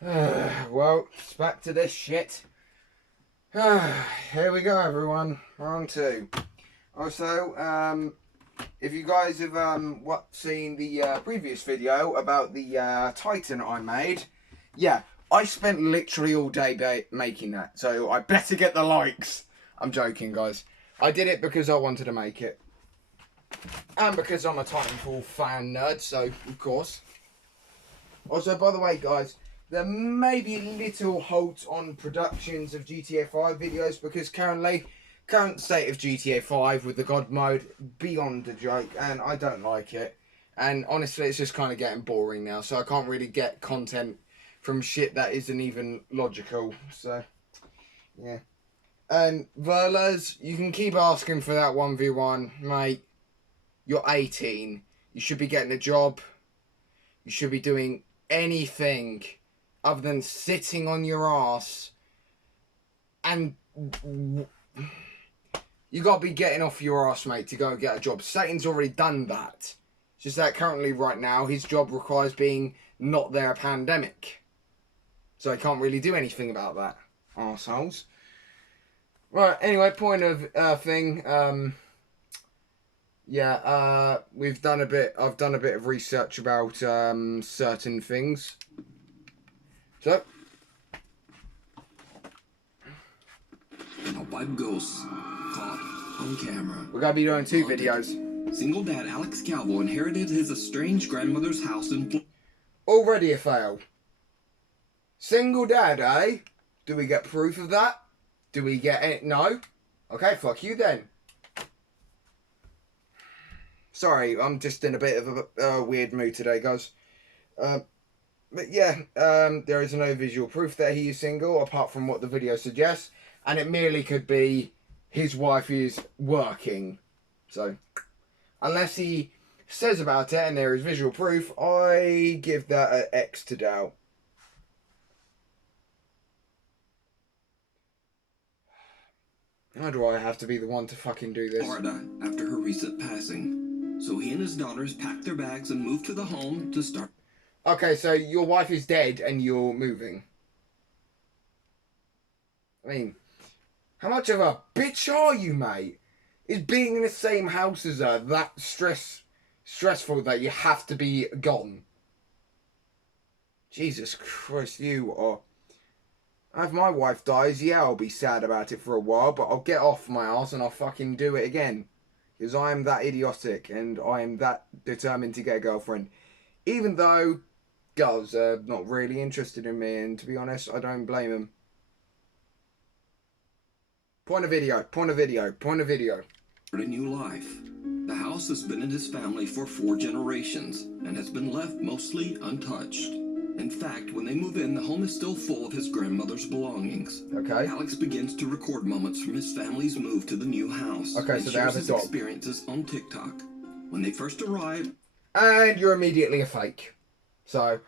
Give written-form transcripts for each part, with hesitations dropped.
Well, it's back to this shit. Here we go, everyone. Round two. Also, if you guys have seen the previous video about the Titan I made, yeah, I spent literally all day making that. So I better get the likes. I'm joking, guys. I did it because I wanted to make it, and because I'm a Titanfall fan nerd. So of course. Also, by the way, guys, there may be a little halt on productions of GTA 5 videos because current state of GTA 5 with the God mode, beyond a joke, and I don't like it. And honestly, it's just kind of getting boring now, so I can't really get content from shit that isn't even logical. So, yeah. And Verlas, you can keep asking for that 1v1, mate. You're 18. You should be getting a job. You should be doing anything other than sitting on your ass, and you gotta be getting off your ass, mate, to go and get a job. Satan's already done that. It's just that currently, right now, his job requires being not there a pandemic, so I can't really do anything about that. Arseholes. Right. Anyway, point of thing. Yeah, we've done a bit. I've done a bit of research about certain things. So, now 5 ghosts caught on camera. we're gonna be doing 2 videos. Single dad Alex Calvo inherited his estranged grandmother's house in Already a fail. Single dad, eh? Do we get proof of that? Do we get it? No. Okay, fuck you then. Sorry, I'm just in a bit of a weird mood today, guys. But yeah, there is no visual proof that he is single, apart from what the video suggests. And it merely could be his wife is working. So, unless he says about it and there is visual proof, I give that an X to doubt. Why do I have to be the one to fucking do this? Florida after her recent passing. So he and his daughters packed their bags and moved to the home to start. Okay, so your wife is dead and you're moving. I mean, how much of a bitch are you, mate? Is being in the same house as her that stressful that you have to be gone? Jesus Christ, you are... If my wife dies, yeah, I'll be sad about it for a while, but I'll get off my ass and I'll fucking do it again. Because I am that idiotic and I am that determined to get a girlfriend. Even though girls are not really interested in me, and to be honest, I don't blame them. Point of video. A new life. The house has been in his family for 4 generations and has been left mostly untouched. In fact, when they move in, the home is still full of his grandmother's belongings. Okay. Alex begins to record moments from his family's move to the new house. Okay, so they have a dog. Experiences on TikTok. When they first arrived... And you're immediately a fake. So,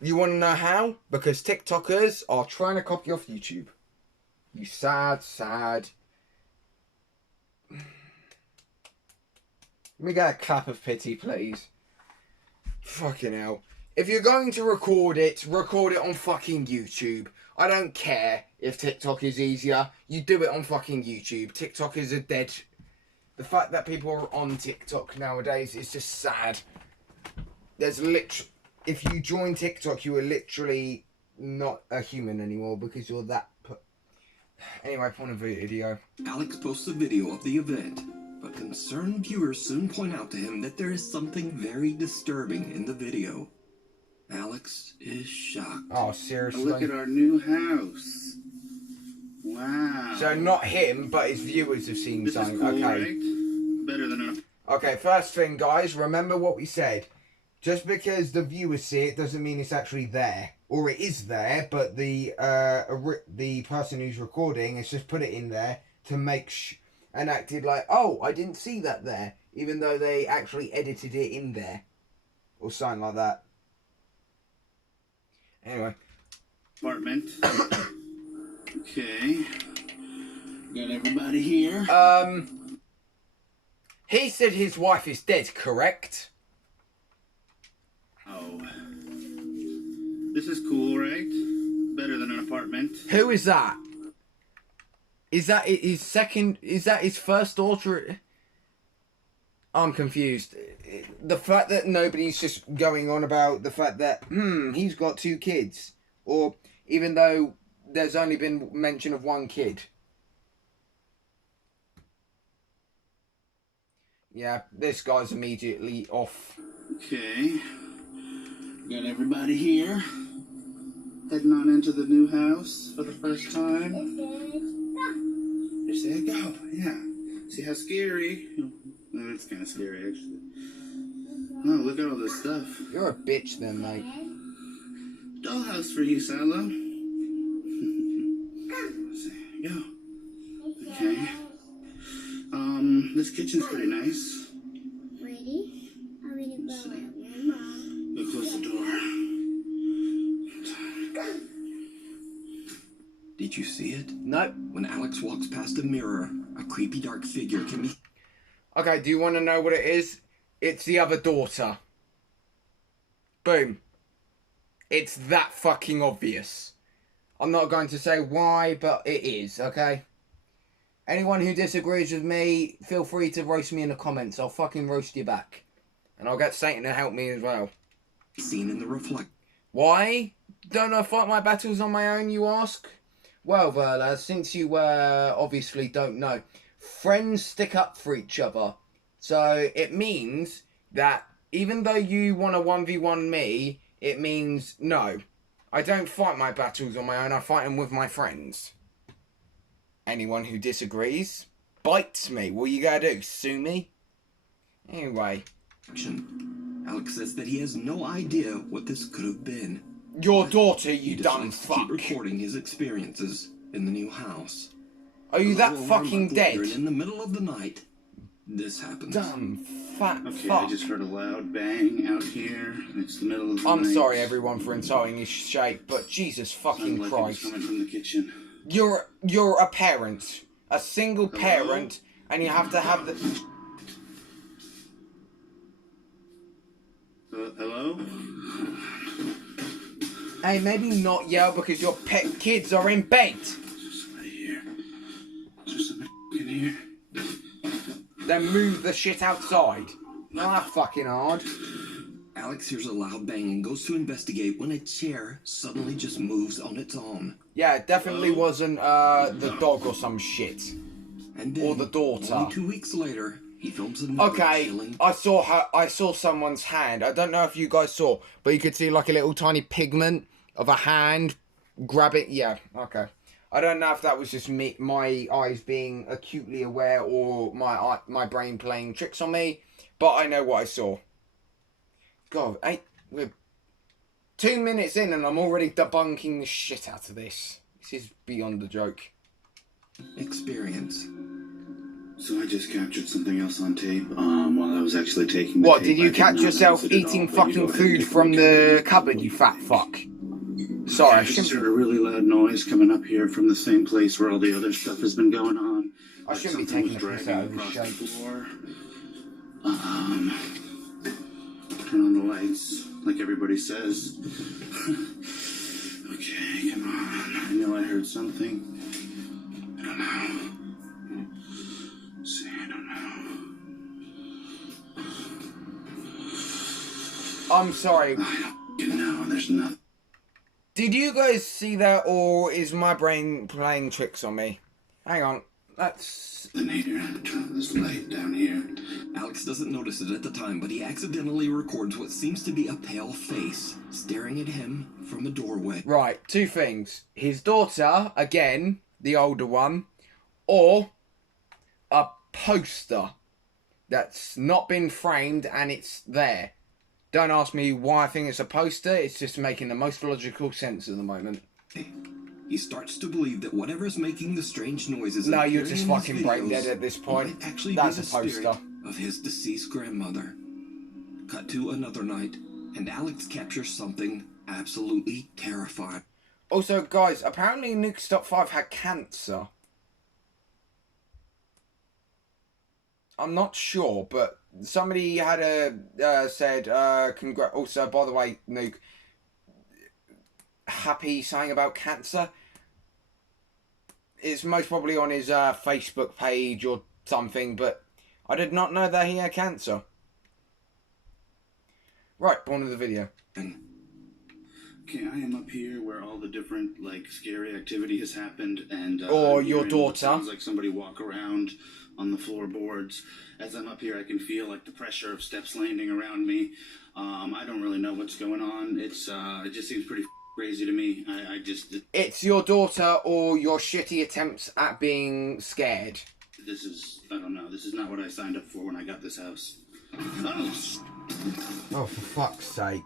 you want to know how? Because TikTokers are trying to copy off YouTube. You sad. Let me get a clap of pity, please. Fucking hell. If you're going to record it on fucking YouTube. I don't care if TikTok is easier. You do it on fucking YouTube. TikTok is a dead... The fact that people are on TikTok nowadays is just sad. There's literally... If you join TikTok, you are literally not a human anymore because you're that... Anyway, point of video. Alex posts a video of the event, but concerned viewers soon point out to him that there is something very disturbing in the video. Alex is shocked. Oh, seriously? Look at our new house. Wow. So not him, but his viewers have seen This something. is cool, Okay. right? Better than a... Okay, first thing, guys, remember what we said. Just because the viewers see it doesn't mean it's actually there. Or it is there, but the person who's recording has just put it in there to make and acted like, oh, I didn't see that there. Even though they actually edited it in there. Or something like that. Anyway. Apartment. Okay. Got everybody here. He said his wife is dead, correct? Oh. This is cool, right? better than an apartment. Who is that? Is that his second? Is that his first daughter? I'm confused. The fact that nobody's just going on about the fact that he's got 2 kids, or even though there's only been mention of 1 kid. Yeah, this guy's immediately off. Okay. Got everybody here. Heading on into the new house for the first time. There they go. Yeah. See how scary? Oh, it's kind of scary, actually. Oh, look at all this stuff. You're a bitch then, mate. Dollhouse for you, Salo. There you go. Okay. This kitchen's pretty nice. Ready? I'm gonna go with my mom. Go close the door. Did you see it? Nope. When Alex walks past a mirror, a creepy dark figure can be... Okay, do you want to know what it is? It's the other daughter. Boom. It's that fucking obvious. I'm not going to say why, but it is, okay? Anyone who disagrees with me, feel free to roast me in the comments. I'll fucking roast you back. And I'll get Satan to help me as well. seen in the reflect. Why don't I fight my battles on my own, you ask? Well, Verla, since you obviously don't know, friends stick up for each other. So it means that even though you want to 1v1 me, it means no. I don't fight my battles on my own, I fight them with my friends. Anyone who disagrees bites me. What you gotta do? Sue me? Anyway. Alex says that he has no idea what this could have been. Your daughter, you He dumb decides to fuck. keep recording his experiences in the new house. Are you that A little fucking month dead? later, and in the middle of the night, this happens. Dumb fat Okay, fuck. I just heard a loud bang out here. It's the middle of the I'm night. sorry everyone for insulting his shape, but Jesus fucking Sounded like it was Christ. coming from the kitchen. You're a parent. A single parent, and you have to have the... Hello? Hey, maybe not yell because your pet kids are in bed. Is there somebody here? Is there somebody in here? Then move the shit outside. Not that fucking hard. Alex hears a loud bang and goes to investigate when a chair suddenly just moves on its own. Yeah, it definitely wasn't the dog or some shit. And then, Or the daughter. only 2 weeks later, he films another Okay, chilling... I saw someone's hand. I don't know if you guys saw, but you could see like a little tiny pigment of a hand. Grab it. Yeah, okay. I don't know if that was just me, my eyes being acutely aware, or my brain playing tricks on me, but I know what I saw. God, we're 2 minutes in and I'm already debunking the shit out of this. This is beyond a joke. experience. So I just captured something else on tape while I was actually taking the What, tape. did you I catch not yourself notice it at eating all, but you fucking go ahead and food take from a look the at it. cupboard, you fat fuck? Sorry, I I just heard shouldn't, a really loud noise coming up here from the same place where all the other stuff has been going on. I Like shouldn't be something taking was the piss out dragging of this across shape. the floor. Turn on the lights, like everybody says. Okay, come on. I know I heard something. I don't know. See, I don't know. I'm sorry. I don't know. There's nothing. Did you guys see that, or is my brain playing tricks on me? Hang on, that's... Here, turn this light down here. Alex doesn't notice it at the time, but he accidentally records what seems to be a pale face staring at him from the doorway. Right, 2 things. His daughter, again, the older one, or a poster that's not been framed and it's there. Don't ask me why I think it's a poster, it's just making the most logical sense at the moment. He starts to believe that whatever's making the strange noises... No, you're appearing just in his fucking brain videos dead at this point. might actually That's be a the poster. spirit of his deceased grandmother. Cut to another night, and Alex captures something absolutely terrifying. Also, guys, apparently Nuke's Top 5 had cancer. I'm not sure, but somebody had said, also, by the way, Nuke, happy saying about cancer. It's most probably on his Facebook page or something, but I did not know that he had cancer. Right, on to the video. Okay, I am up here where all the different, like, scary activity has happened, and Or I'm your hearing what daughter. sounds like somebody walk around on the floorboards. As I'm up here, I can feel, like, the pressure of steps landing around me. I don't really know what's going on. It just seems pretty crazy to me. It's your daughter or your shitty attempts at being scared. I don't know, this is not what I signed up for when I got this house. Oh, for fuck's sake.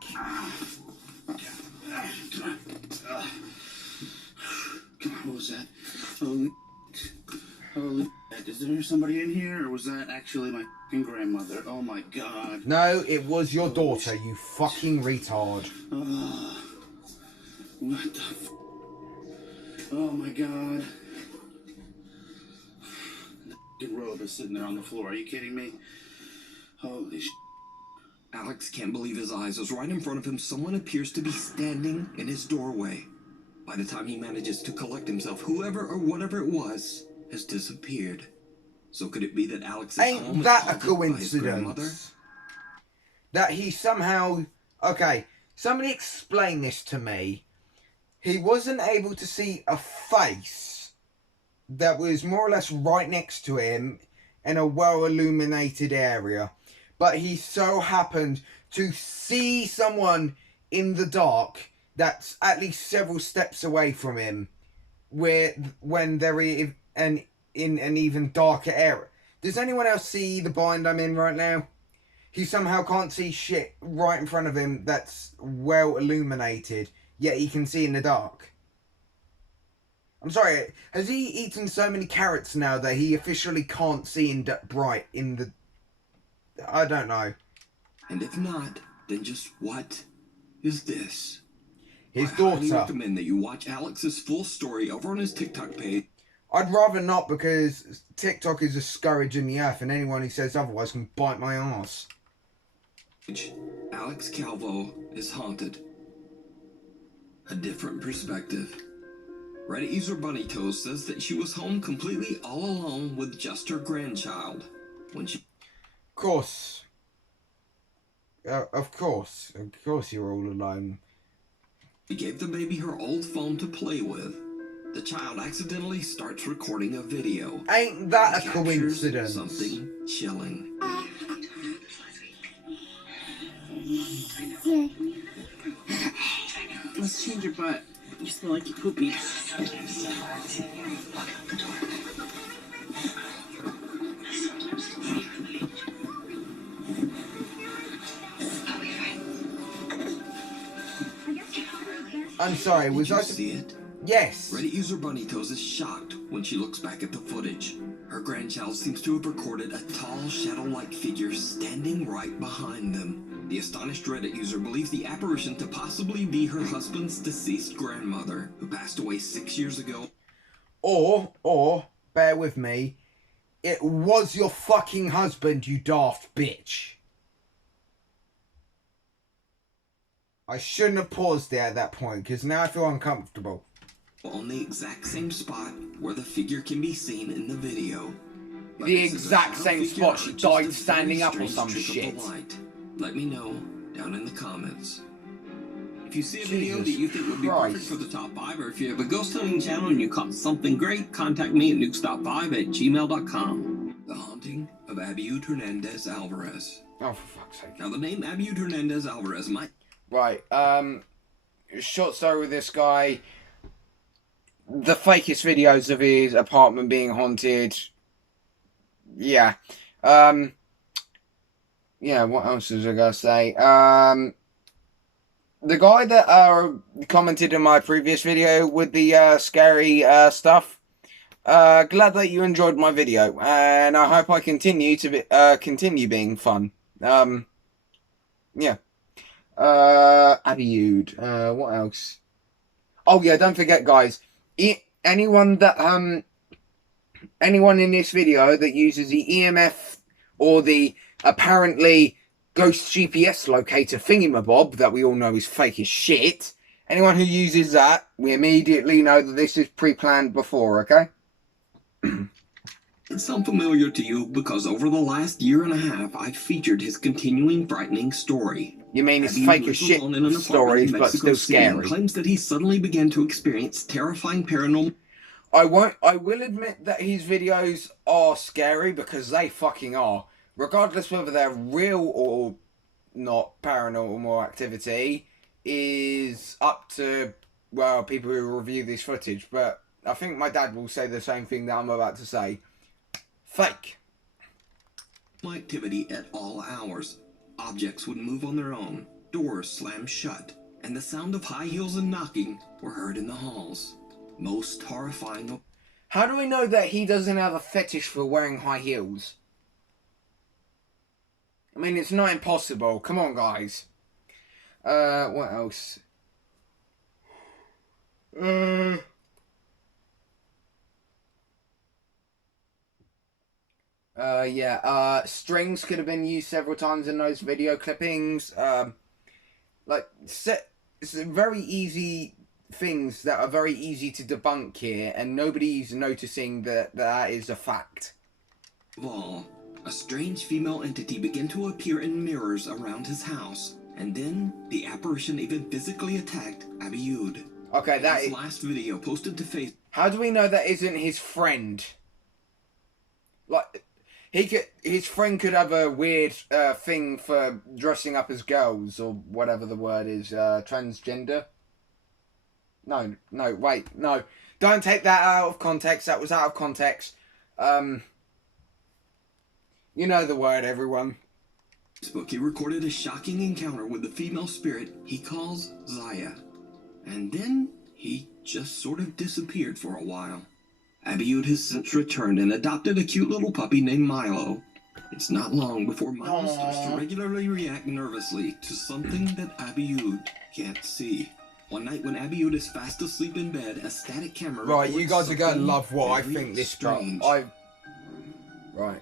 Come on, what was that? Holy is there somebody in here, or was that actually my fucking grandmother? Oh my god. No, it was your daughter, you fucking retard. What the f? Oh my god. The fucking robe is sitting there on the floor. Are you kidding me? Holy shit. Alex can't believe his eyes as right in front of him someone appears to be standing in his doorway. By the time he manages to collect himself, whoever or whatever it was has disappeared. So could it be that Alex's home Ain't is that a haunted by his grandmother? coincidence? That he somehow... Okay, somebody explain this to me. He wasn't able to see a face that was more or less right next to him in a well-illuminated area. But he so happened to see someone in the dark that's at least several steps away from him, when they're in an even darker area. Does anyone else see the bind I'm in right now? He somehow can't see shit right in front of him that's well illuminated, yet he can see in the dark. I'm sorry, has he eaten so many carrots now that he officially can't see in bright in the... I don't know. And if not, then just what is this? His I daughter. highly recommend that you watch Alex's full story over on his TikTok page. I'd rather not, because TikTok is a scourge in the earth and anyone who says otherwise can bite my ass. Alex Calvo is haunted. A different perspective. Reddit user Bunny Toes says that she was home completely all alone with just her grandchild when she... Of course. Of course you're all alone. She gave the baby her old phone to play with. The child accidentally starts recording a video. Ain't that a Captures coincidence? something chilling. Let's change your butt. You smell like you poopy. I'm sorry, Did was you I... see it? Yes. Reddit user Bunny Toes is shocked when she looks back at the footage. Her grandchild seems to have recorded a tall, shadow-like figure standing right behind them. The astonished Reddit user believes the apparition to possibly be her husband's deceased grandmother, who passed away 6 years ago. Or, bear with me, it was your fucking husband, you daft bitch. I shouldn't have paused there at that point, because now I feel uncomfortable. On the exact same spot where the figure can be seen in the video. But The this is a exact shadow same figure spot or she just died a standing very up or strange some trick of shit. the light? Let me know down in the comments. If you see a video Jesus that you think would be Christ. perfect for the top 5, or if you have a ghost hunting channel and you caught something great, contact me at nukestop5@gmail.com. The Haunting of Abiud Hernandez Alvarez. Oh, for fuck's sake. Now the name Abiud Hernandez Alvarez might... Right, short story with this guy. The fakest videos of his apartment being haunted. Yeah. Yeah, what else was I gonna say? The guy that commented in my previous video with the scary stuff. Glad that you enjoyed my video, and I hope I continue to be continue being fun. Yeah. Abiud. What else? Oh yeah, don't forget, guys. Anyone in this video that uses the EMF or the apparently ghost GPS locator thingamabob that we all know is fake as shit, Anyone who uses that, we immediately know that this is pre-planned before, okay? It sounds familiar to you because over the last year and a half, I've featured his continuing frightening story. You mean it's Abiud fake as lives shit alone in an apartment stories, in but Mexico still City and scary. claims that he suddenly began to experience terrifying paranormal. I will admit that his videos are scary because they fucking are. Regardless whether they're real or not, paranormal activity is up to, well, people who review this footage. But I think my dad will say the same thing that I'm about to say. Fake. Activity at all hours. Objects would move on their own, doors slammed shut, and the sound of high heels and knocking were heard in the halls. Most horrifying. How do we know that he doesn't have a fetish for wearing high heels? I mean, it's not impossible. Come on, guys. What else? Strings could have been used several times in those video clippings. It's very easy things that are very easy to debunk here, and nobody's noticing that is a fact. All, a strange female entity began to appear in mirrors around his house, and then the apparition even physically attacked Abiud. Okay, that is last video posted to Facebook. How do we know that isn't his friend? Like, his friend could have a weird thing for dressing up as girls or whatever the word is, transgender. No, wait, no. Don't take that out of context. That was out of context. You know the word, everyone. He recorded a shocking encounter with the female spirit he calls Zaya. And then he just sort of disappeared for a while. Abiud has since returned and adopted a cute little puppy named Milo. It's not long before Milo starts to regularly react nervously to something that Abiud can't see. One night when Abiud is fast asleep in bed, a static camera... Right, you guys are going to love what I think this stuff... Right.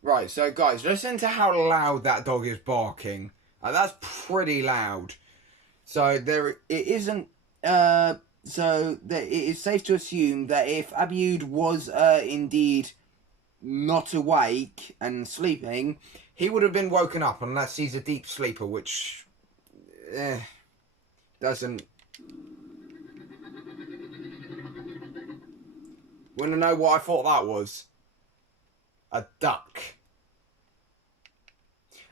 Right, so guys, listen to how loud that dog is barking. That's pretty loud. So it is safe to assume that if Abiud was indeed not awake and sleeping, he would have been woken up unless he's a deep sleeper, which doesn't. Want to know what I thought that was? A duck.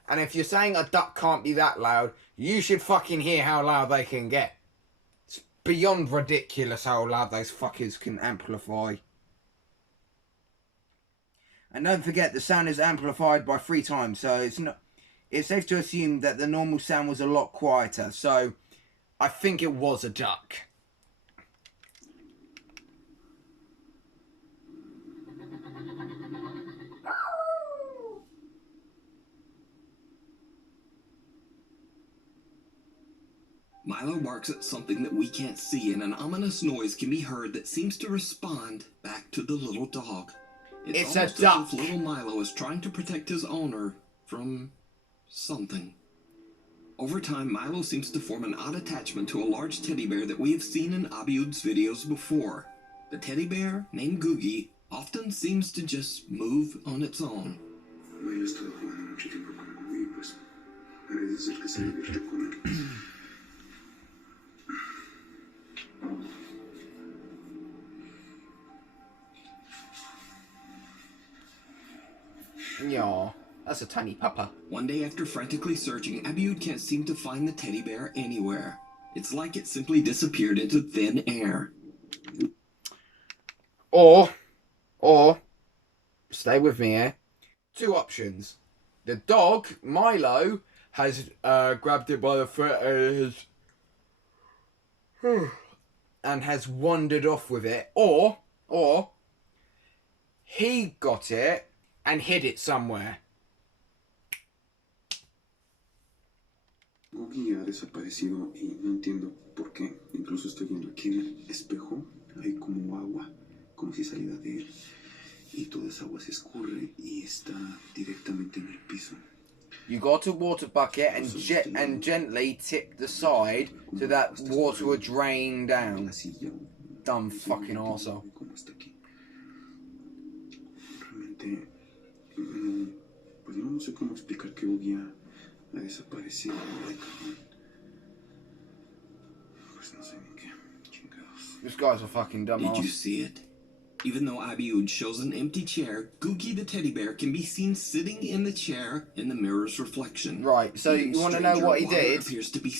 And if you're saying a duck can't be that loud, you should fucking hear how loud they can get. It's beyond ridiculous how loud those fuckers can amplify. And don't forget, the sound is amplified by 3 times, so it's safe to assume that the normal sound was a lot quieter. So I think it was a duck. Milo barks at something that we can't see, and an ominous noise can be heard that seems to respond back to the little dog. It's almost a duck. as if little Milo is trying to protect his owner from something. Over time, Milo seems to form an odd attachment to a large teddy bear that we have seen in Abiud's videos before. The teddy bear, named Googie, often seems to just move on its own. Yeah, that's a tiny pupper. One day after frantically searching, Abiud can't seem to find the teddy bear anywhere. It's like it simply disappeared into thin air. Or, stay with me here. 2 options. The dog, Milo, has grabbed it by the foot and has wandered off with it. Or, he got it and hid it somewhere. Googie ha desaparecido y no entiendo por qué. Incluso estoy viendo aquí en el espejo, hay como agua, como si saliera de él. Y toda esa agua se escurre y está directamente en el piso. You got a water bucket and gently tip the side so that water would drain down. Dumb fucking arsehole. Realmente, pues no sé cómo explicar que Googie ha desaparecido. Pues no sé ni qué chingados. This guy's a fucking dumb Did you arse. see it? Even though Abiud shows an empty chair, Googie the teddy bear can be seen sitting in the chair in the mirror's reflection. Right, so you want to know what he did? Appears to be...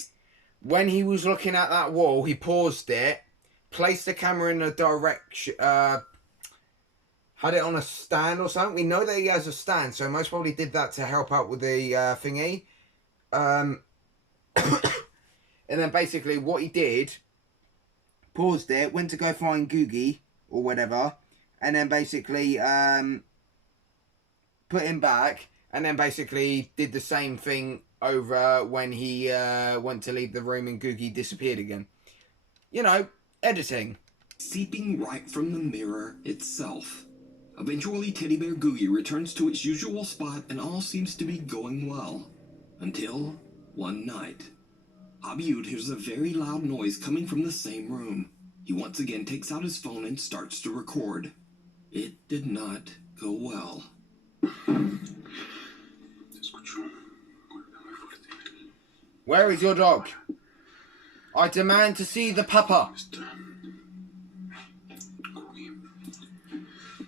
When he was looking at that wall, he paused it, placed the camera in a direction, had it on a stand or something. We know that he has a stand, so most probably did that to help out with the thingy. And then basically what he did, paused it, went to go find Googie or whatever, and then basically put him back, and then basically did the same thing over when he went to leave the room and Googie disappeared again. You know, editing. Seeping right from the mirror itself. Eventually, Teddy Bear Googie returns to its usual spot and all seems to be going well. Until one night. Abiud hears a very loud noise coming from the same room. He once again takes out his phone and starts to record. It did not go well. Where is your dog? I demand to see the pupper.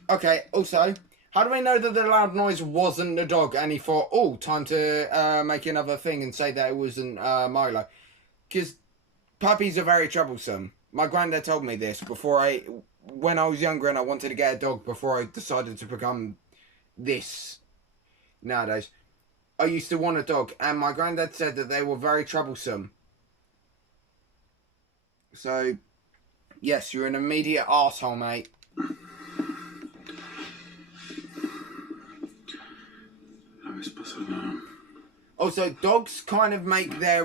Okay, also, how do we know that the loud noise wasn't the dog and he thought, oh, time to make another thing and say that it wasn't Milo? Because puppies are very troublesome. My granddad told me this when I was younger and I wanted to get a dog before I decided to become this nowadays. I used to want a dog and my granddad said that they were very troublesome. So, yes, you're an immediate arsehole, mate. Also, dogs kind of make their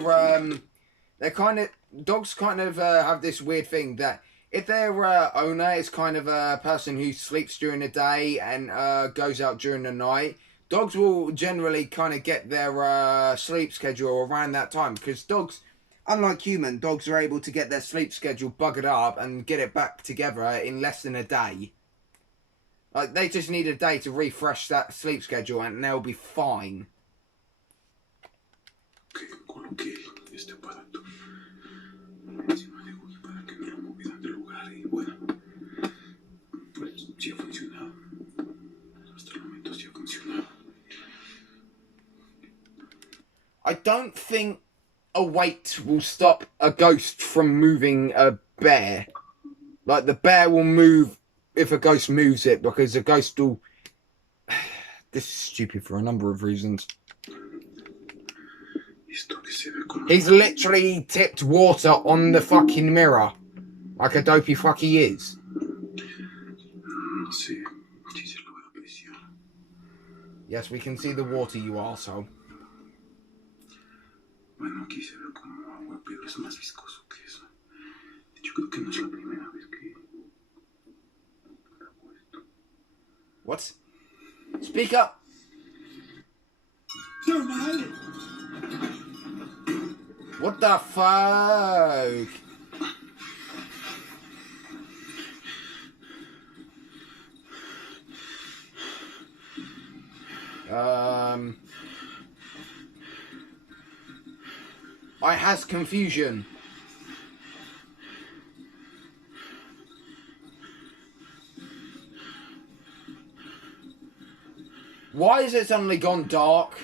dogs kind of have this weird thing that if their owner is kind of a person who sleeps during the day and goes out during the night, dogs will generally kind of get their sleep schedule around that time, because dogs, unlike human, dogs are able to get their sleep schedule buggered up and get it back together in less than a day. Like, they just need a day to refresh that sleep schedule and they'll be fine. Coloqué este aparato encima de Googie para que no lo movieran del lugar y bueno, pues sí ha funcionado. Hasta el momento sí ha funcionado. I don't think a weight will stop a ghost from moving a bear. Like, the bear will move if a ghost moves it, because a ghost will... This is stupid for a number of reasons. He's literally tipped water on the fucking mirror. Like a dopey fuck he is. Yes, we can see the water, you arsehole. Bueno, aquí se ve como agua, pero es más viscoso que eso. Yo creo que no es la primera vez que hago esto. What? Speak up! What the fuck? I has confusion. Why is it suddenly gone dark?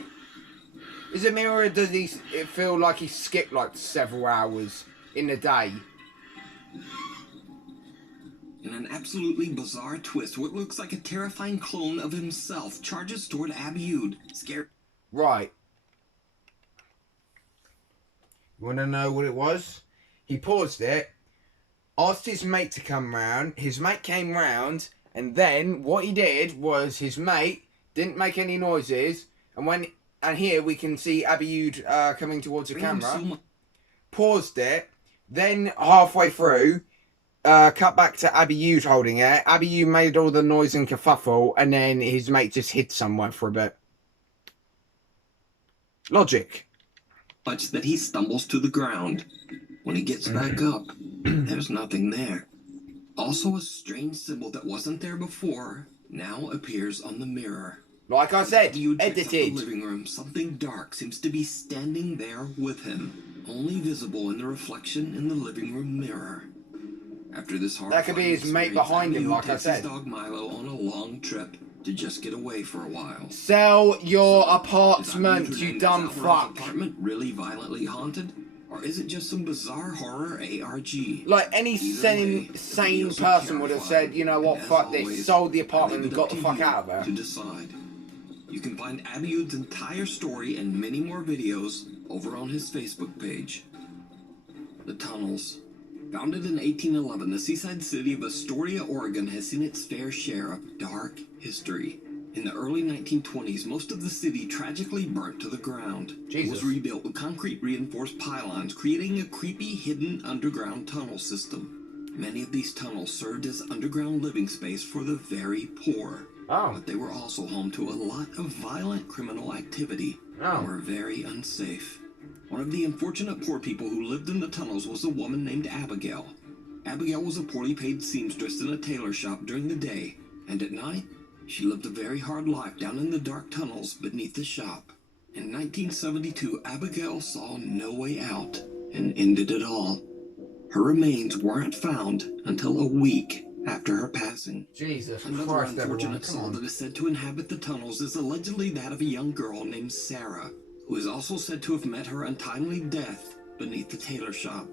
Is it me, or does it feel like he skipped like several hours in the day? In an absolutely bizarre twist, what looks like a terrifying clone of himself charges toward Abiud, scared. Right. You want to know what it was? He paused it, asked his mate to come round, his mate came round, and then what he did was his mate didn't make any noises, and when And here we can see Abiud coming towards the camera. Paused it. Then halfway through, cut back to Abiud holding it. Abiud made all the noise and kerfuffle, and then his mate just hid somewhere for a bit. Logic. Much that he stumbles to the ground. When he gets back up, there's nothing there. Also, a strange symbol that wasn't there before now appears on the mirror. Like I said, Edited. edited. The living room, something dark seems to be standing there with him, only visible in the reflection in the living room mirror. After this That could be his mate behind him, like I said. Dog Milo on a long trip to just get away for a while. Sell your apartment, you dumb fuck. Apartment really violently haunted, or is it just some bizarre horror ARG? Like any sane person would have said, you know what, fuck this, sold the apartment and got the fuck out of there. To decide. You can find Abiud's entire story and many more videos over on his Facebook page. The tunnels. Founded in 1811, the seaside city of Astoria, Oregon has seen its fair share of dark history. In the early 1920s, most of the city tragically burnt to the ground. Jesus. It was rebuilt with concrete reinforced pylons, creating a creepy hidden underground tunnel system. Many of these tunnels served as underground living space for the very poor. Oh. But they were also home to a lot of violent criminal activity and were very unsafe. One of the unfortunate poor people who lived in the tunnels was a woman named Abigail. Abigail was a poorly paid seamstress in a tailor shop during the day, and at night, she lived a very hard life down in the dark tunnels beneath the shop. In 1972, Abigail saw no way out and ended it all. Her remains weren't found until a week after her passing. Jesus Another Christ, unfortunate soul that is said to inhabit the tunnels is allegedly that of a young girl named Sarah, who is also said to have met her untimely death beneath the tailor shop.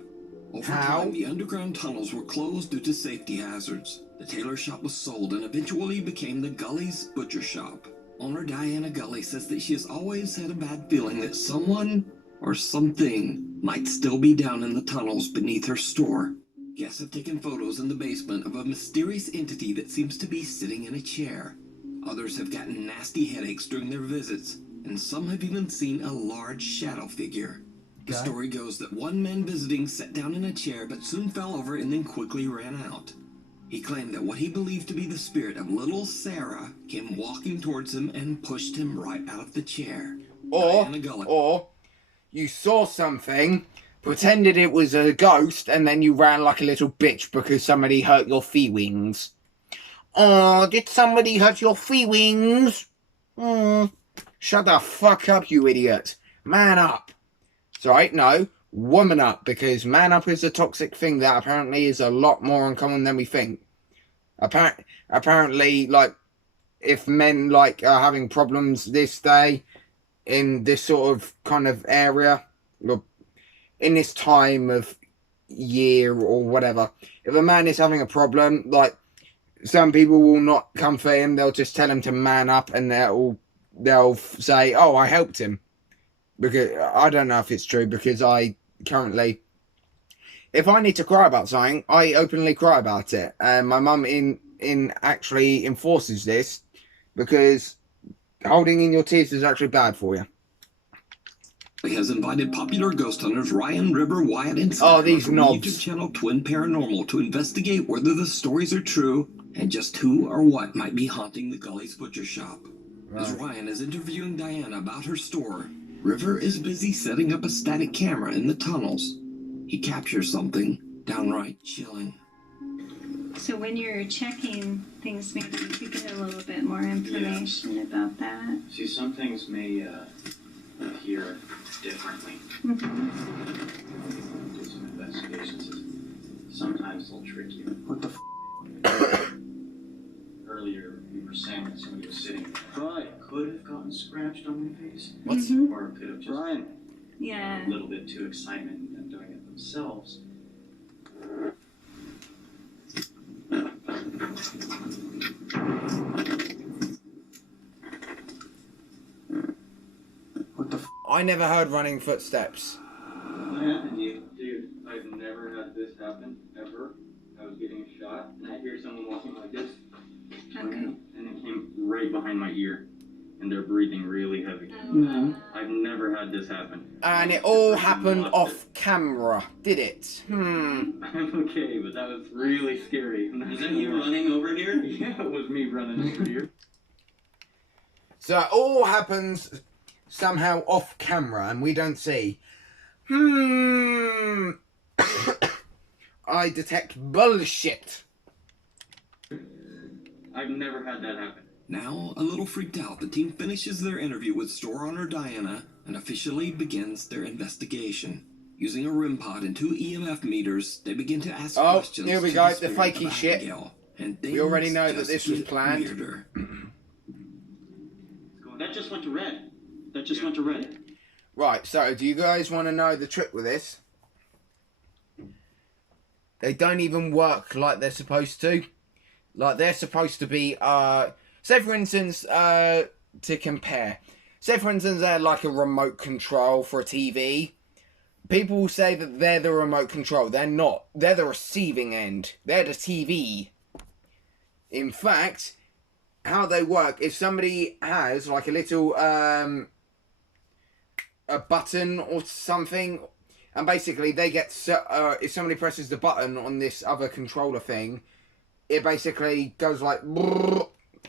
Over time, the underground tunnels were closed due to safety hazards. The tailor shop was sold and eventually became the Gully's Butcher Shop. Owner Diana Gully says that she has always had a bad feeling that someone or something might still be down in the tunnels beneath her store. Guests have taken photos in the basement of a mysterious entity that seems to be sitting in a chair. Others have gotten nasty headaches during their visits, and some have even seen a large shadow figure. The story goes that one man visiting sat down in a chair but soon fell over and then quickly ran out. He claimed that what he believed to be the spirit of little Sarah came walking towards him and pushed him right out of the chair. Or you saw something, pretended it was a ghost, and then you ran like a little bitch because somebody hurt your feelings. Oh, did somebody hurt your feelings? Shut the fuck up, you idiot. Man up. Sorry, no, woman up, because man up is a toxic thing that apparently is a lot more uncommon than we think. Apparently, like, if men, like, are having problems this day, in this sort of kind of area, or in this time of year or whatever, if a man is having a problem, like, some people will not comfort him, they'll just tell him to man up, and they'll say, oh, I helped him. Because I don't know if it's true, because I currently, if I need to cry about something, I openly cry about it. And my mum actually enforces this, because holding in your tears is actually bad for you. He has invited popular ghost hunters Ryan, River, Wyatt, and Skylar these from knobs. the YouTube channel Twin Paranormal to investigate whether the stories are true and just who or what might be haunting the Gully's Butcher Shop. As Ryan is interviewing Diana about her store, River is busy setting up a static camera in the tunnels. He captures something downright chilling. So when you're checking things, maybe you could get a little bit more information about that. See, some things may appear differently. Mm-hmm. Do some investigations. Sometimes they'll trick you. What the Earlier, you were saying that somebody was sitting there. Right. Could have gotten scratched on my face. What? Mm-hmm. Or could have just Yeah. a little bit too excitement and doing it themselves. What the I never heard running footsteps. What happened to you? Dude, I've never had this happen, ever. I was getting a shot, and I hear someone walking like this. Okay. And it came right behind my ear. And and they're breathing really heavy. I've never had this happen. And it all happened off camera, did it? I'm okay, but that was really scary. Is that you running over here? Yeah, it was me running over here. So it all happens somehow off camera and we don't see. I detect bullshit. I've never had that happen. Now, a little freaked out, the team finishes their interview with store owner Diana and officially begins their investigation. Using a REM pod and 2 EMF meters, they begin to ask questions. Here we to go, the spirit fakey of shit. Abigail, and We already know that things this just was get planned. weirder. That just went to red. That just went to red. Right, so do you guys want to know the trick with this? They don't even work like they're supposed to. Like they're supposed to be, say for instance, to compare. Say for instance they're like a remote control for a TV. People will say that they're the remote control. They're not. They're the receiving end. They're the TV. In fact, how they work, if somebody has like a little, a button or something, and basically they get, if somebody presses the button on this other controller thing, it basically goes like,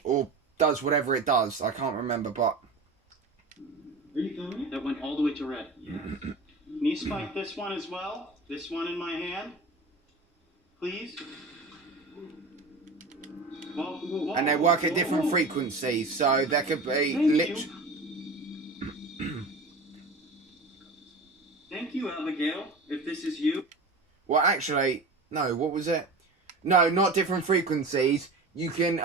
or does whatever it does. I can't remember, but... Are you filming it? That went all the way to red. Yeah. Can you spike this one as well? This one in my hand? Please? Whoa. And they work at different frequencies, so there could be... Thank you, Abigail, if this is you. Well, actually, no, what was it? No, not different frequencies. You can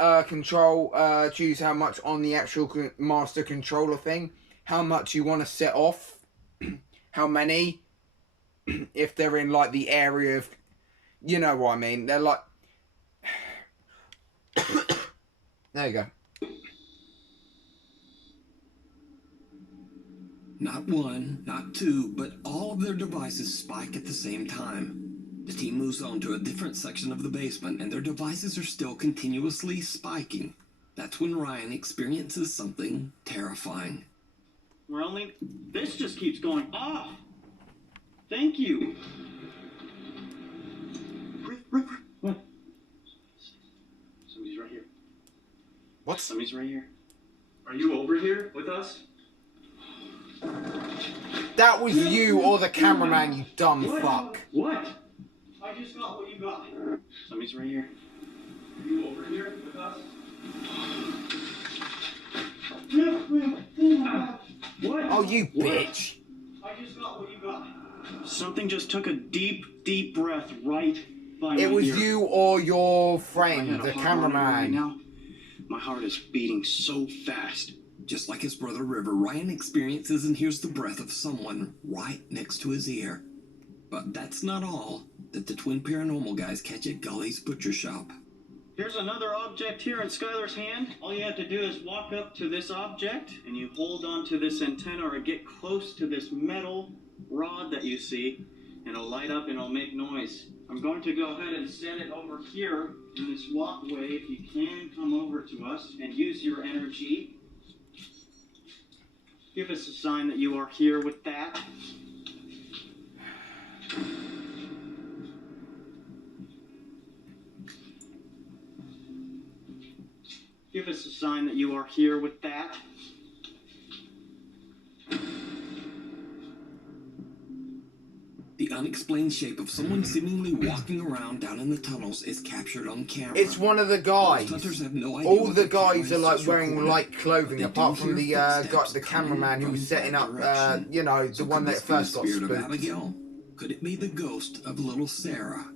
choose how much on the actual master controller thing, how much you want to set off, how many, if they're in like the area of, you know what I mean, they're like, there you go. Not one, not two, but all of their devices spike at the same time. The team moves on to a different section of the basement, and their devices are still continuously spiking. That's when Ryan experiences something terrifying. This just keeps going off. Thank you. What? Somebody's right here. What? Somebody's right here. Are you over here with us? That was you or the cameraman, you dumb fuck. What? I just got what you got. Somebody's right here. Are you over here with us? What? Oh, you bitch. I just got what you got. Something just took a deep, deep breath right by It my was ear. you or your I friend, had a the heart monitor right cameraman. now. My heart is beating so fast. Just like his brother River, Ryan experiences and hears the breath of someone right next to his ear. But that's not all that the twin paranormal guys catch at Gully's butcher shop. Here's another object here in Skylar's hand. All you have to do is walk up to this object and you hold on to this antenna or get close to this metal rod that you see and it'll light up and it'll make noise. I'm going to go ahead and set it over here in this walkway. If you can come over to us and use your energy. Give us a sign that you are here with that. Give us a sign that you are here with that. The unexplained shape of someone seemingly walking around down in the tunnels is captured on camera. It's one of the guys. Most hunters have no idea All what the camera guys are is like just wearing recording, light clothing, but they apart do from hear the footsteps the coming cameraman who from was setting that up, direction. you know, the So one could that this be the first got spirit of spooked. Abigail? Could it be the ghost of little Sarah?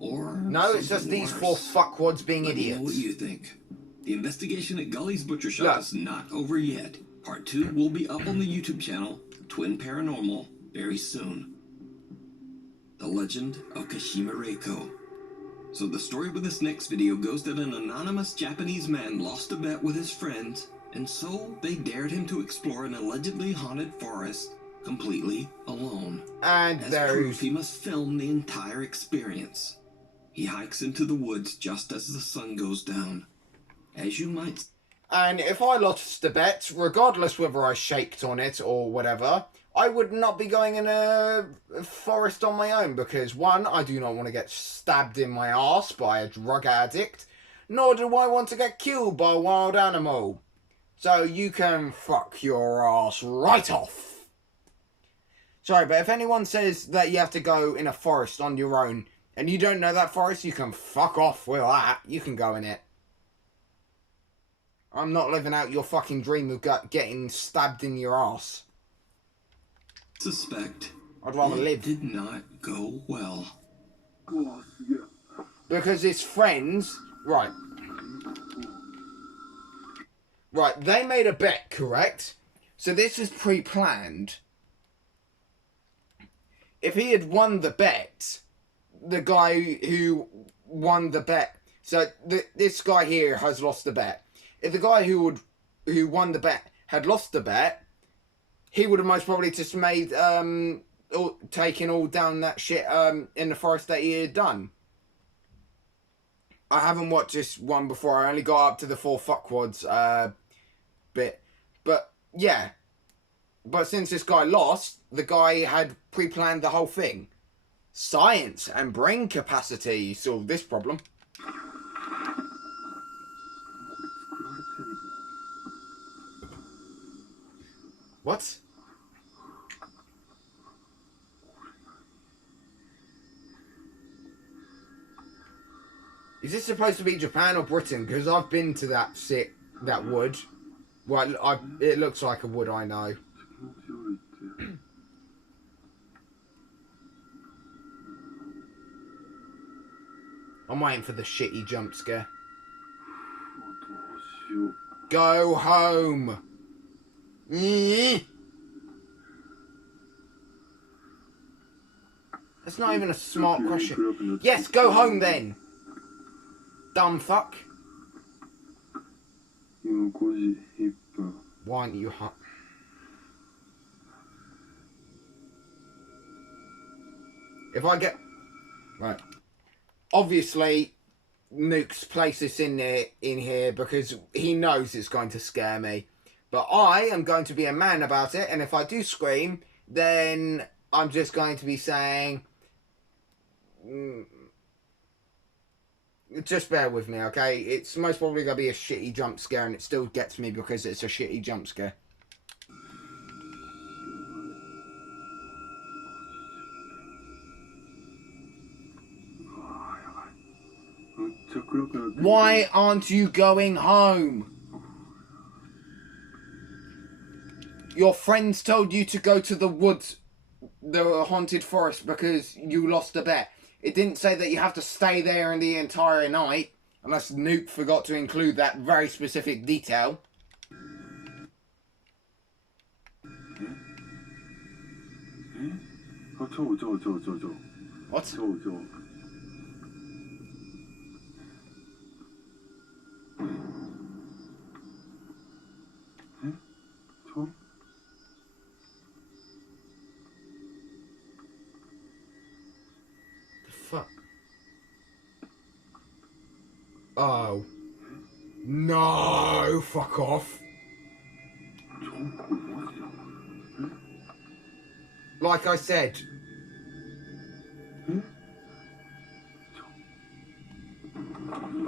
Or No, it's just something these worse? four fuckwads being Let me know what idiots. you think. The investigation at Gully's butcher shop Yeah. is not over yet. Part 2 will be up on the YouTube channel, Twin Paranormal, very soon. The Legend of Kashima Reiko. So the story with this next video goes that an anonymous Japanese man lost a bet with his friends, and so they dared him to explore an allegedly haunted forest completely alone. And As there's proof, he must film the entire experience. He hikes into the woods just as the sun goes down. As you might And if I lost a bet, regardless whether I shaked on it or whatever, I would not be going in a forest on my own because, one, I do not want to get stabbed in my arse by a drug addict, nor do I want to get killed by a wild animal. So you can fuck your ass right off. Sorry, but if anyone says that you have to go in a forest on your own and you don't know that forest, you can fuck off with that. You can go in it. I'm not living out your fucking dream of getting stabbed in your ass. Suspect. I'd rather live. Did not go well. Because his friends... Right. Right, they made a bet, correct? So this is pre-planned. If he had won the bet, the guy who won the bet... So this guy here has lost the bet. If the guy who won the bet had lost the bet, he would have most probably just made taken all down that shit in the forest that he had done. I haven't watched this one before. I only got up to the 4 fuckwads bit, but yeah. But since this guy lost, the guy had pre-planned the whole thing. Science and brain capacity solved this problem. What? Is this supposed to be Japan or Britain? Because I've been to that wood. Well, it looks like a wood, I know. I'm waiting for the shitty jump scare. Go home. That's not even a smart question. Yes, go home then. Dumb fuck. Why aren't you hot? If I get... Right. Obviously, Nuke's placed this in here because he knows it's going to scare me. But I am going to be a man about it, and if I do scream, then I'm just going to be saying... just bear with me, okay? It's most probably going to be a shitty jump scare, and it still gets me because it's a shitty jump scare. Why aren't you going home? Your friends told you to go to the woods, the haunted forest, because you lost a bet. It didn't say that you have to stay there in the entire night, unless Nuke forgot to include that very specific detail. What? Fuck. Oh. No, fuck off. Like I said.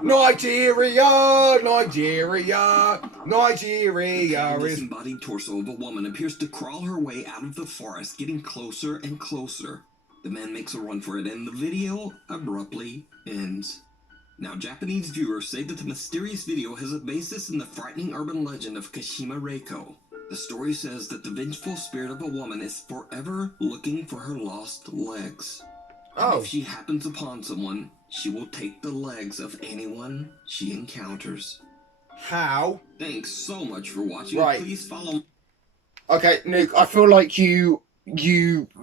Nigeria, Nigeria, Nigeria The is... disembodied torso of a woman appears to crawl her way out of the forest, getting closer and closer. The man makes a run for it, and the video abruptly ends. Now, Japanese viewers say that the mysterious video has a basis in the frightening urban legend of Kashima Reiko. The story says that the vengeful spirit of a woman is forever looking for her lost legs. And if she happens upon someone, she will take the legs of anyone she encounters. How? Thanks so much for watching. Right. Please follow. Okay, Nuke, I feel like you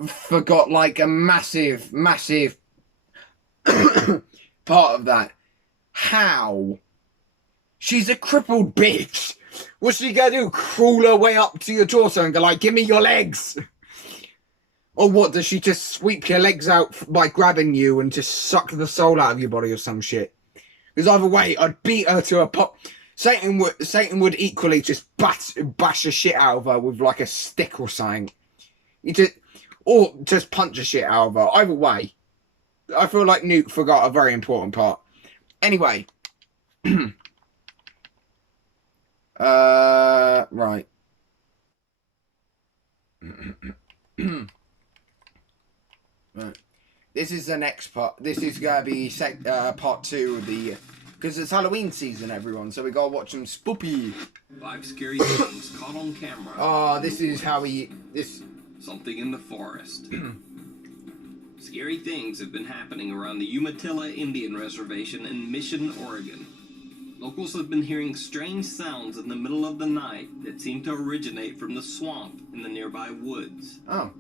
forgot like a massive part of that. How? She's a crippled bitch. What's she gonna do? Crawl her way up to your torso and go like, give me your legs? Or what, does she just sweep your legs out by grabbing you and just suck the soul out of your body or some shit? Because either way, I'd beat her to a pop. Satan would equally just bash the shit out of her with like a stick or something. Or just punch the shit out of her. Either way, I feel like Nuke forgot a very important part. Anyway. Right. Right. This is the next part. This is gonna be part 2 of the, because it's Halloween season, everyone. So we gotta watch some spoopy. 5 scary things caught on camera. Oh, this is how Something in the forest. Scary things have been happening around the Umatilla Indian Reservation in Mission, Oregon. Locals have been hearing strange sounds in the middle of the night that seem to originate from the swamp in the nearby woods. Oh.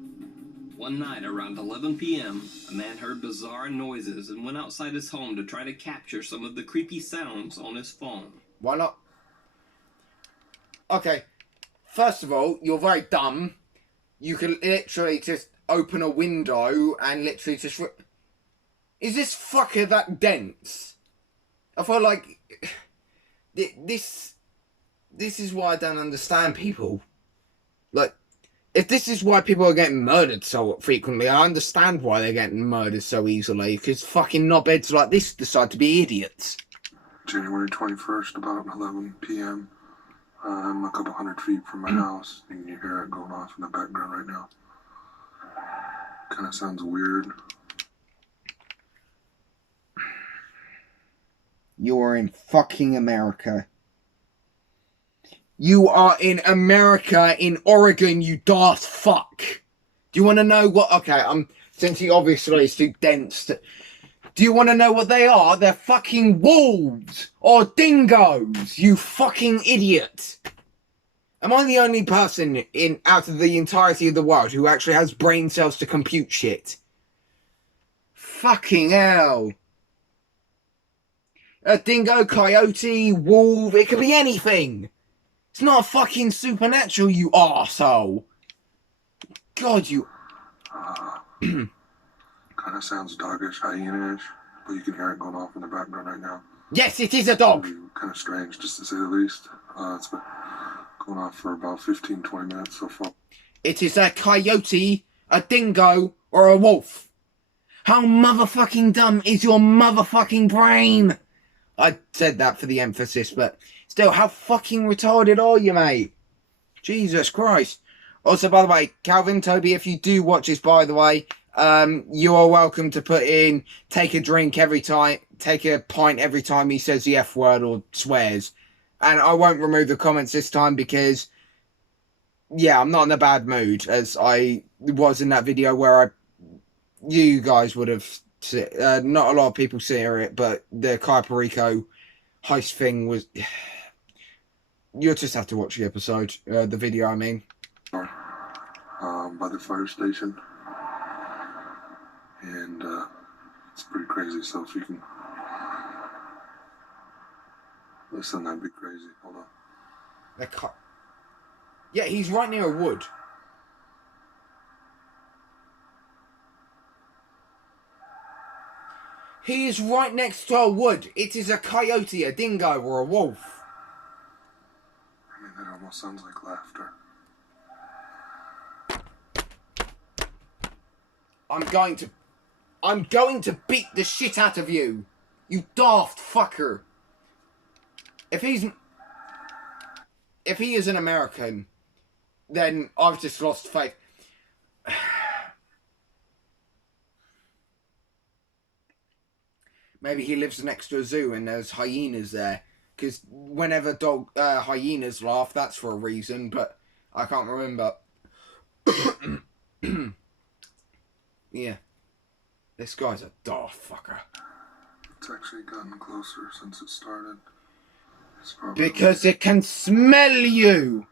One night around 11 p.m., a man heard bizarre noises and went outside his home to try to capture some of the creepy sounds on his phone. Why not? Okay. First of all, you're very dumb. You can literally just open a window and literally just... Is this fucker that dense? I feel like... This is why I don't understand people. Like, if this is why people are getting murdered so frequently, I understand why they're getting murdered so easily. Because fucking knobheads like this decide to be idiots. January 21st, about 11 p.m. I'm a couple hundred feet from my house, and you hear it going off in the background right now. Kind of sounds weird. You are in fucking America. You are in America, in Oregon, you daft fuck. Do you want to know what... Okay, since he obviously is too dense. Do you want to know what they are? They're fucking wolves or dingoes, you fucking idiot. Am I the only person out of the entirety of the world who actually has brain cells to compute shit? Fucking hell. A dingo, coyote, wolf, it could be anything. It's not fucking supernatural, you arsehole. God, you... Kind of sounds doggish, hyena-ish, but you can hear it going off in the background right now. Yes, it is a dog. Kind of strange, just to say the least. It's been going off for about 15-20 minutes so far. It is a coyote, a dingo, or a wolf. How motherfucking dumb is your motherfucking brain? I said that for the emphasis, but still, how fucking retarded are you, mate? Jesus Christ. Also, by the way, Calvin, Toby, if you do watch this, by the way, you are welcome to put in, take a pint every time he says the F word or swears. And I won't remove the comments this time because, yeah, I'm not in a bad mood, as I was in that video where you guys would have... not a lot of people see it, but the Caipirico heist thing was... You'll just have to watch the episode, the video, I mean. By the fire station. And it's pretty crazy, so if you can listen, that'd be crazy. Hold on. Yeah, he's right near a wood. He is right next to a wood. It is a coyote, a dingo, or a wolf. I mean, that almost sounds like laughter. I'm going to beat the shit out of you. You daft fucker. If he is an American, then I've just lost faith. Maybe he lives next to a zoo and there's hyenas there. Because whenever hyenas laugh, that's for a reason, but I can't remember. Yeah. This guy's a daft fucker. It's actually gotten closer since it started. It's probably because it can smell you!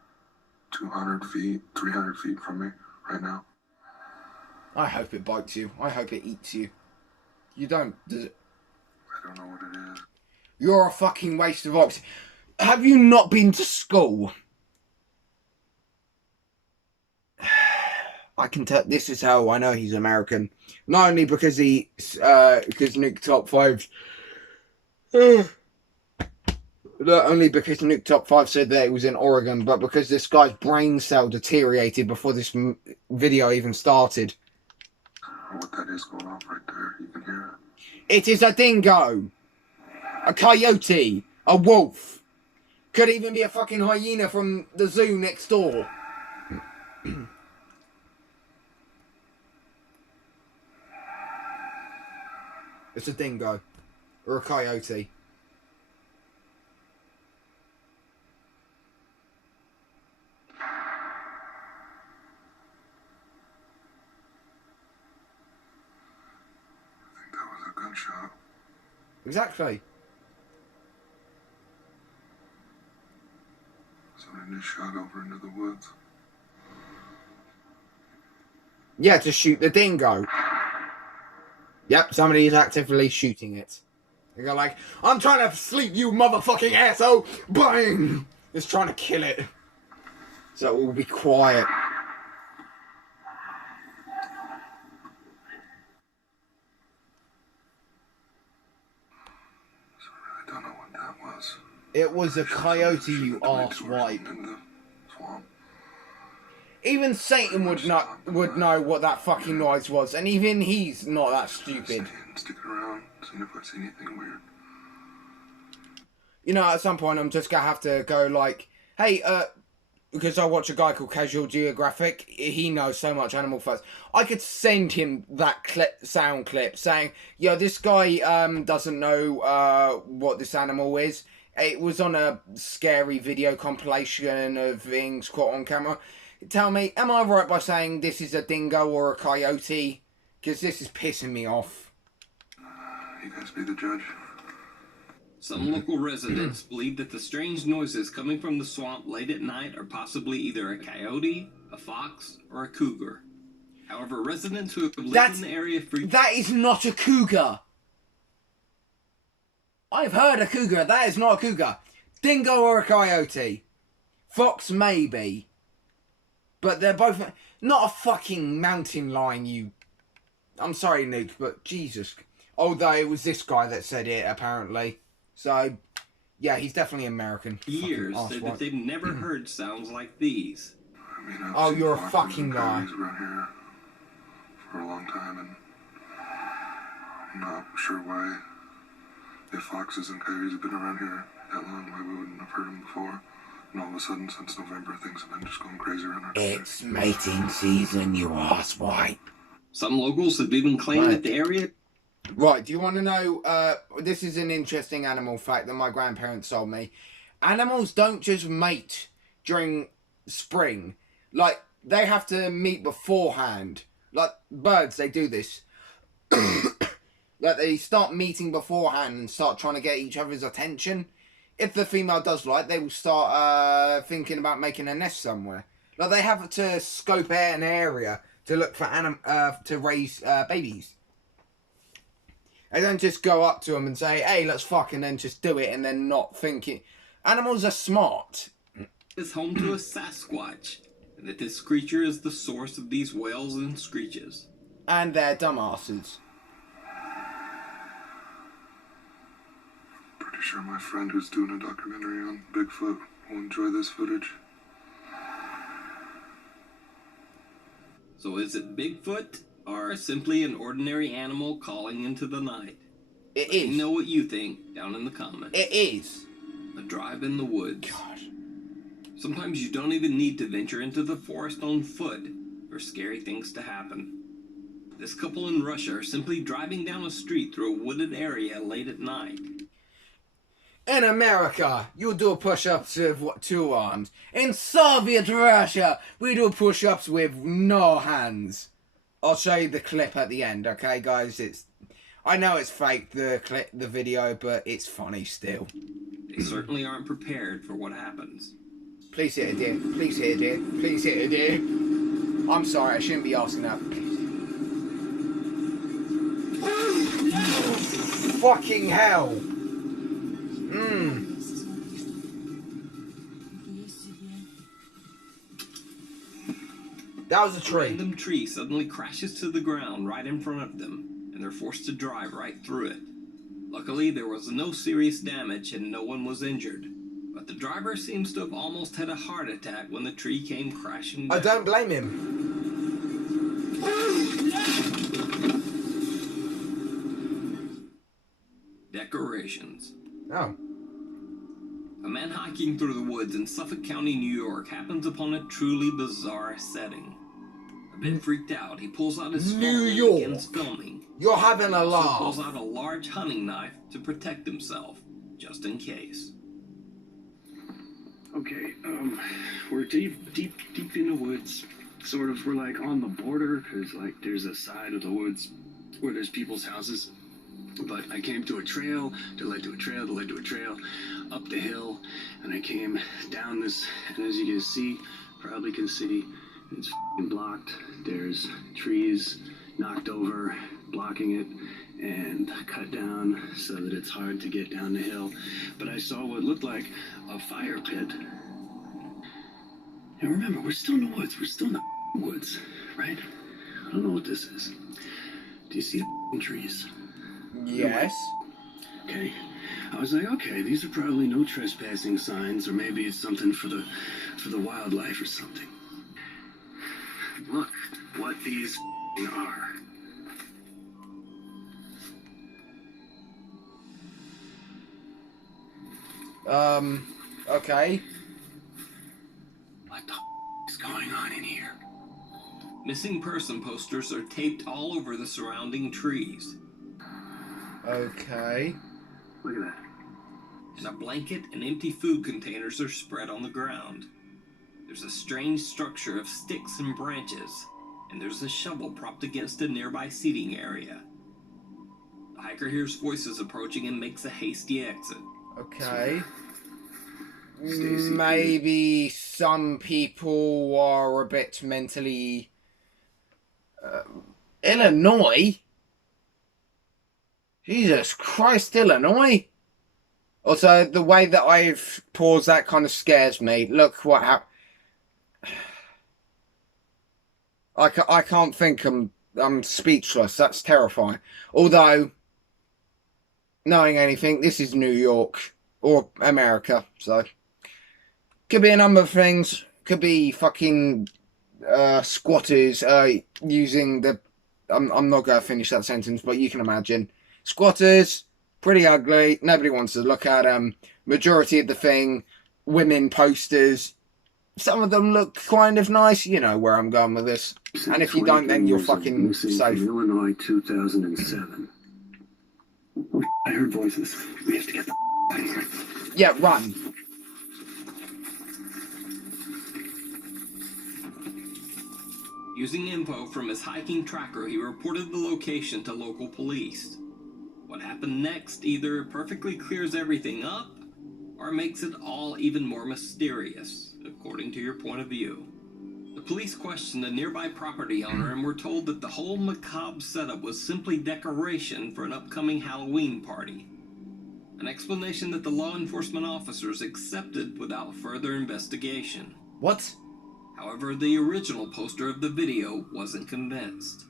200 feet, 300 feet from me right now. I hope it bites you. I hope it eats you. You don't, does it? I don't know what it is. You're a fucking waste of oxygen. Have you not been to school? I can tell. This is how I know he's American. Not only because because Nuke top 5. Not only because Nuke Top 5 said that it was in Oregon, but because this guy's brain cell deteriorated before this video even started. What that is going off right there, you can hear It is a dingo, a coyote, a wolf. Could even be a fucking hyena from the zoo next door. It's a dingo or a coyote. Gunshot. Exactly. Somebody just shot over into the woods. Yeah, to shoot the dingo. Yep, somebody is actively shooting it. They go like, I'm trying to sleep, you motherfucking asshole! Bang! Just trying to kill it. So it will be quiet. It was a coyote, you arsewipe. Even Satan would know what that fucking noise was, and even he's not that stupid. Sticking around, seeing if I see anything weird. You know, at some point I'm just gonna have to go like, hey, because I watch a guy called Casual Geographic, he knows so much animal facts. I could send him that sound clip saying, yo, this guy doesn't know what this animal is. It was on a scary video compilation of things caught on camera. Tell me, am I right by saying this is a dingo or a coyote? Because this is pissing me off. You guys be the judge. Some local residents believe that the strange noises coming from the swamp late at night are possibly either a coyote, a fox, or a cougar. However, residents who have lived in the area for... That is not a cougar! I've heard a cougar. That is not a cougar. Dingo or a coyote. Fox maybe. But they're both... Not a fucking mountain lion, you... I'm sorry, Nuke, but Jesus. Although it was this guy that said it, apparently. So, yeah, he's definitely American. Years said that they've never heard sounds like these. I mean, oh, you're a fucking guy. Around here for a long time, and I'm not sure why. If foxes and coyotes have been around here that long, why we wouldn't have heard them before? And all of a sudden, since November, things have been just going crazy around our country. It's mating season, you arsewipe. Some locals have even claimed that the area... Right, do you want to know, this is an interesting animal fact that my grandparents told me. Animals don't just mate during spring. Like, they have to meet beforehand. Like, birds, they do this. Like, they start meeting beforehand and start trying to get each other's attention. If the female does like, they will start thinking about making a nest somewhere. Like, they have to scope out an area to look for to raise babies. They don't just go up to them and say, hey, let's fuck, and then just do it and then not thinking. Animals are smart. Is home to a Sasquatch, and that this creature is the source of these wails and screeches. And they're dumbasses. Pretty sure my friend who's doing a documentary on Bigfoot will enjoy this footage. So is it Bigfoot, or simply an ordinary animal calling into the night? It Let is. me know what you think down in the comments. It is. A drive in the woods. God. Sometimes you don't even need to venture into the forest on foot for scary things to happen. This couple in Russia are simply driving down a street through a wooded area late at night. In America, you do push-ups with 2 arms. In Soviet Russia, we do push-ups with no hands. I'll show you the clip at the end, okay, guys? I know it's fake, the video, but it's funny still. They certainly aren't prepared for what happens. Please hit a deer. Please hit a deer. Please hit a deer. I'm sorry, I shouldn't be asking that. Fucking hell. That was a A tree. random tree suddenly crashes to the ground right in front of them, and they're forced to drive right through it. Luckily, there was no serious damage and no one was injured. But the driver seems to have almost had a heart attack when the tree came crashing down. I don't blame him. Decorations. Oh. A man hiking through the woods in Suffolk County, New York, happens upon a truly bizarre setting. A bit freaked out, he pulls out his phone and begins filming. You're having a He laugh. pulls out a large hunting knife to protect himself, just in case. Okay, we're deep in the woods. Sort of, we're like on the border, because like there's a side of the woods where there's people's houses. But I came to a trail that led to a trail that led to a trail, up the hill, and I came down this, and as you can see, probably can see, it's f***ing blocked. There's trees knocked over, blocking it, and cut down so that it's hard to get down the hill. But I saw what looked like a fire pit. And remember, we're still in the woods. We're still in the woods, right? I don't know what this is. Do you see the trees? Yes. Okay. I was like, okay, these are probably no trespassing signs, or maybe it's something for the wildlife or something. Look what these are. Okay. What the is going on in here? Missing person posters are taped all over the surrounding trees. Okay. Look at that. And a blanket and empty food containers are spread on the ground. There's a strange structure of sticks and branches, and there's a shovel propped against a nearby seating area. The hiker hears voices approaching and makes a hasty exit. Okay. Maybe some people are a bit mentally... Illinois? Jesus Christ, Illinois? Also, the way that I've paused that kind of scares me. Look what happened. I can't think. I'm speechless. That's terrifying. Although, knowing anything, this is New York or America, so could be a number of things. Could be fucking squatters using the. I'm not gonna finish that sentence, but you can imagine squatters. Pretty ugly. Nobody wants to look at them. Majority of the thing, women posters. Some of them look kind of nice. You know where I'm going with this. And if you don't, then you're fucking safe. From Illinois, 2007. Oh, I heard voices. We have to get the out of here. Yeah, run. Using info from his hiking tracker, he reported the location to local police. What happened next either perfectly clears everything up, or makes it all even more mysterious, according to your point of view. The police questioned a nearby property owner and were told that the whole macabre setup was simply decoration for an upcoming Halloween party. An explanation that the law enforcement officers accepted without further investigation. What? However, the original poster of the video wasn't convinced.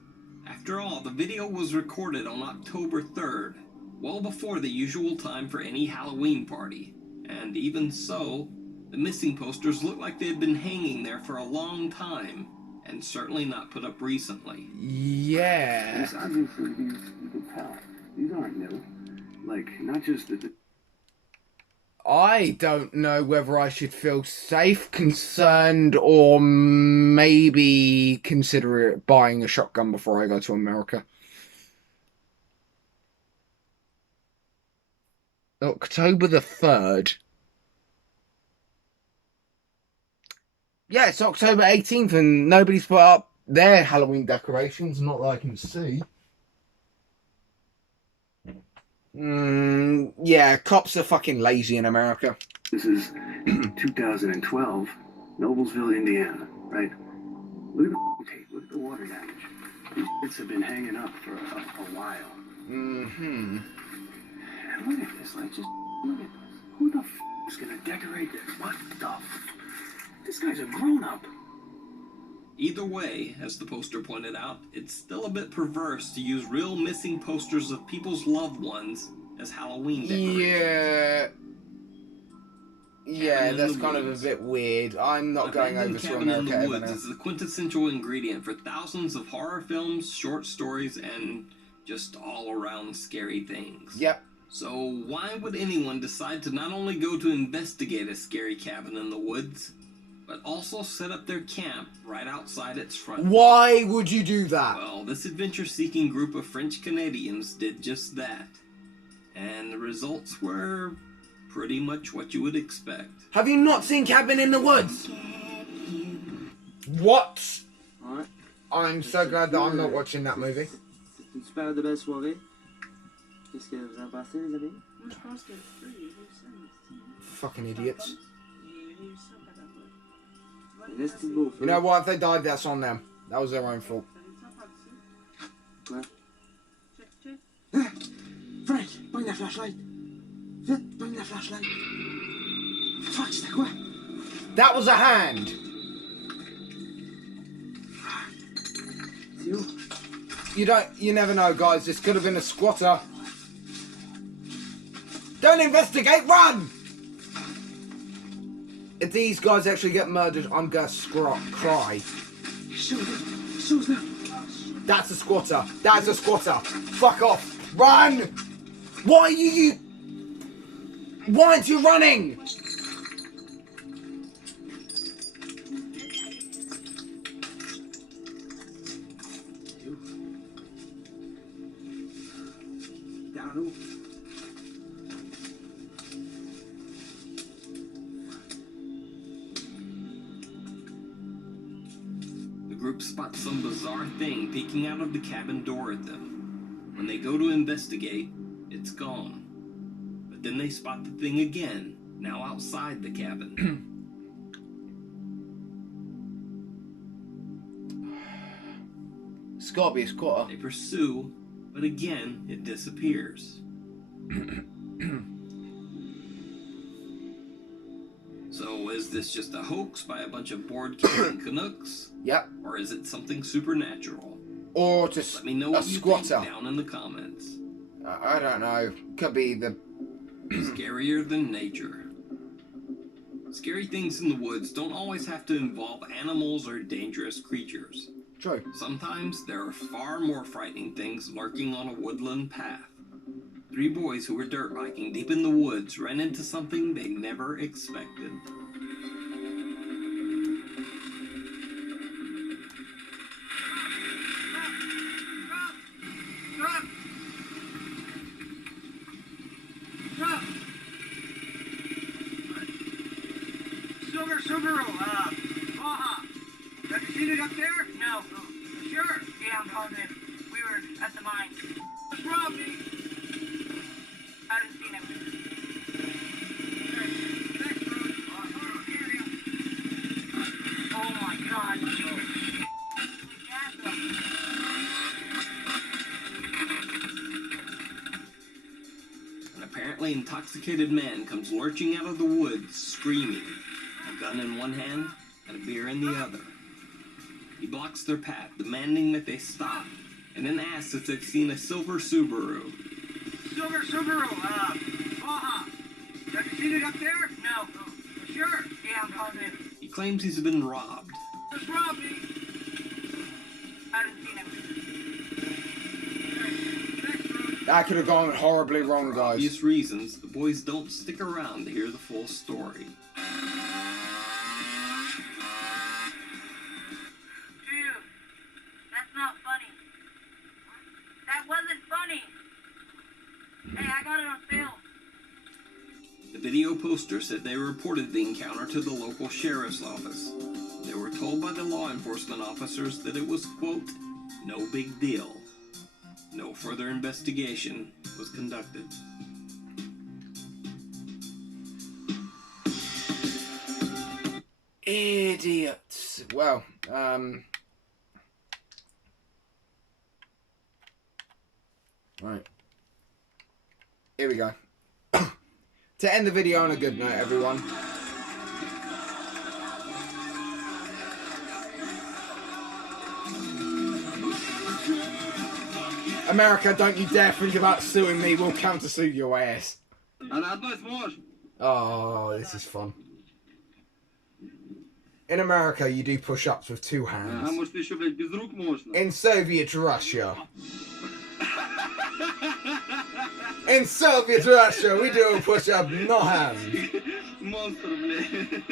After all, the video was recorded on October 3rd, well before the usual time for any Halloween party. And even so, the missing posters looked like they had been hanging there for a long time, and certainly not put up recently. Yeah. Yes, obviously, you can tell. These aren't new. Like, not just the... I don't know whether I should feel safe, concerned, or maybe consider buying a shotgun before I go to America. October the 3rd. Yeah, it's October 18th and nobody's put up their Halloween decorations, not that I can see. Yeah, cops are fucking lazy in America. This is 2012, Noblesville, Indiana, right? Look at the tape, look at the water damage. These bits have been hanging up for a while. Mm-hmm. And look at this, like, just look at this. Who the f is gonna decorate this? What the f? This guy's a grown-up. Either way, as the poster pointed out, it's still a bit perverse to use real missing posters of people's loved ones as Halloween Yeah. decorations. Yeah, Cabin in that's the kind of a Woods. bit weird. I'm not going over to Cabin in the America Woods ever now. is the quintessential ingredient for thousands of horror films, short stories, and just all-around scary things. Yep. So why would anyone decide to not only go to investigate a scary cabin in the woods, but also set up their camp right outside its front door? Why would you do that? Well, this adventure-seeking group of French Canadians did just that. And the results were pretty much what you would expect. Have you not seen Cabin in the Woods? What? Ouais. I'm so glad that I'm not watching that movie. C'est une super de belle soirée. Qu'est-ce que vous en pensez, les amis? Moi, je pense que le feu, il est réussi. Fucking idiots. Il est réussi en tabarouette. Un esti de beau feu. You know what? If they died, that's on them. That was their own fault. Ouais. Check, check. Hein? Frank, pogne la flashlight. Vite, pogne la flashlight. Fuck, c'était quoi? That was a hand. C'est où? You never know, guys. This could have been a squatter. Don't investigate, run! If these guys actually get murdered, I'm gonna cry. Shows now. That's a squatter. That's a squatter. Fuck off. Run! Why are you... Why aren't you running? Down low. The group spots some bizarre thing peeking out of the cabin door at them. When they go to investigate, it's gone. But then they spot the thing again, now outside the cabin. It's gotta be a squatter. They pursue, but again, it disappears. So is this just a hoax by a bunch of bored camping Canucks? Yep. Or is it something supernatural? Or just Let me know a what you squatter. think down in the comments. I don't know. Could be the... Scarier than nature. Scary things in the woods don't always have to involve animals or dangerous creatures. True. Sometimes there are far more frightening things lurking on a woodland path. 3 boys who were dirt biking deep in the woods ran into something they never expected. Subaru, Baja. Have you seen it up there? No. Sure? Yeah, I'm positive. We were at the mine. What's wrong, me? I haven't seen him. Oh my god. An apparently intoxicated man comes lurching out of the woods, screaming, a gun in one hand and a beer in the other. He blocks their path, demanding that they stop, and then asks if they've seen a silver Subaru. Subaru, Baja. Have you seen it up there? No. Sure? Yeah, I'm positive. He claims he's been robbed. What's wrong, me? I haven't seen him. That could have gone horribly wrong, For guys. obvious reasons, the boys don't stick around to hear the full story. Dude, that's not funny. That wasn't funny. Hey, I got it on film. The video poster said they reported the encounter to the local sheriff's office. They were told by the law enforcement officers that it was, quote, no big deal. No further investigation was conducted. Idiots. Well, right. Here we go. To end the video on a good note, everyone. America, don't you dare think about suing me. We'll counter-sue your ass. Oh, this is fun. In America, you do push-ups with 2 hands. In Soviet Russia. In Soviet Russia, we do a push-up, no hands. Monster, блядь.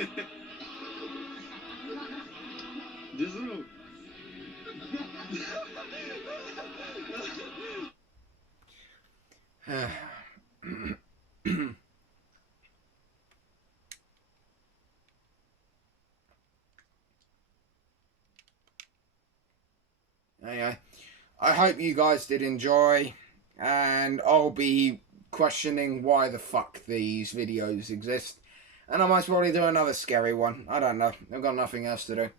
Держу. Anyway, I hope you guys did enjoy, and I'll be questioning why the fuck these videos exist, and I might probably do another scary one. I don't know. I've got nothing else to do.